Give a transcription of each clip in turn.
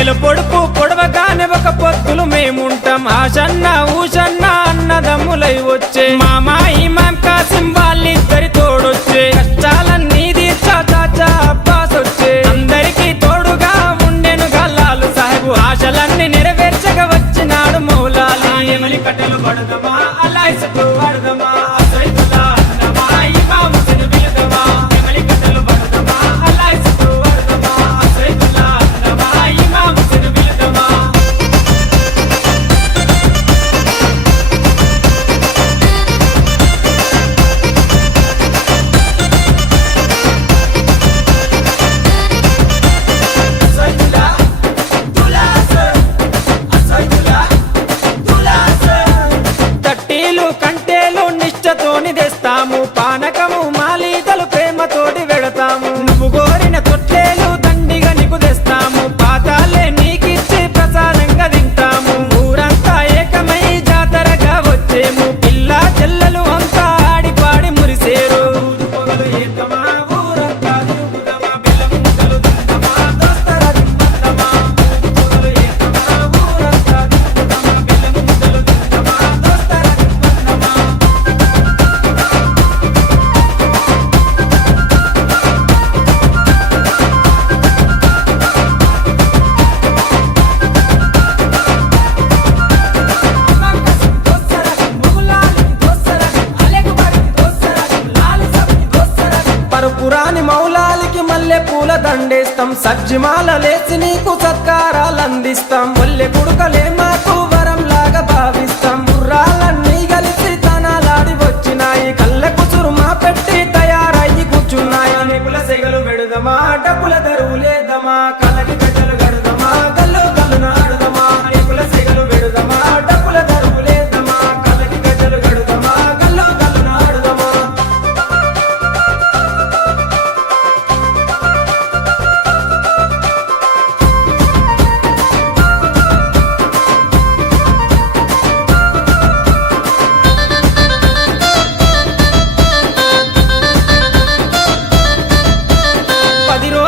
నెల పొడుపు పొడవగానే ఒక పొత్తులు మేముంటాం. ఆశన్న ఊషన్న అన్నదమ్ములై వచ్చే. మామా ఇమాం కాసిం వాళ్ళిద్దరి తోడొచ్చే. కష్టాలన్నీ తీర్చా చాచా అబ్బాస్ వచ్చే అందరికీ తోడుగా ఉండెను గల్లాలు. సాహెబు ఆశలన్నీ నెరవేర్చగా వచ్చినాడు మౌలాలి. ఎమలి కట్టెలు పడదమా అలా కంటేలు నిష్టతోని తెస్తాము పురాణి మౌలాలికి మల్లె పూల దండేస్తాం. సజ్జిమాల లేచి నీకు సత్కారాలు అందిస్తాం. మల్లె పుడుకలే మాకు వరం లాగా భావిస్తాం. గుర్రాలన్నీ కలిసి తనాలాడి వచ్చినాయి. కళ్ళ కుసురు మా పెట్టి తయారయ్యి కూర్చున్నాయి. నిపుల సెగలు పెడుదమా డబ్బుల ధర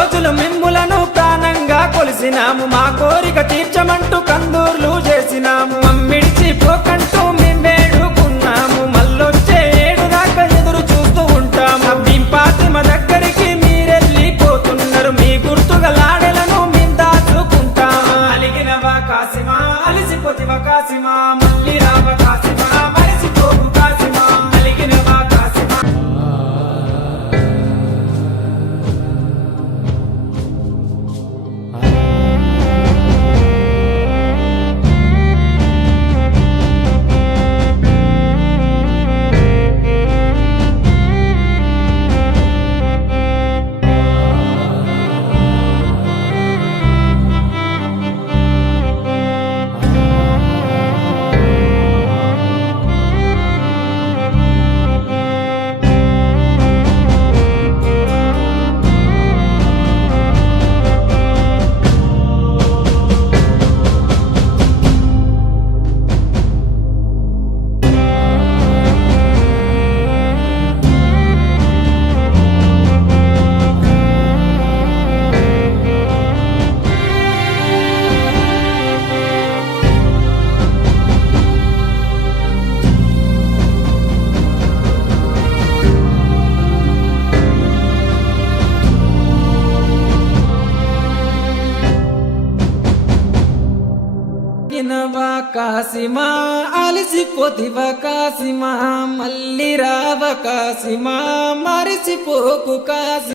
రోజులు మిమ్ములను ప్రాణంగా కొలిసినాము. మా కోరిక తీర్చమంటూ కందూర్లు చేసినాము. కాసిమా అలసిపోతివ కాసిమా మళ్ళీ రావ కాసిమా మరిసిపోకు కాసి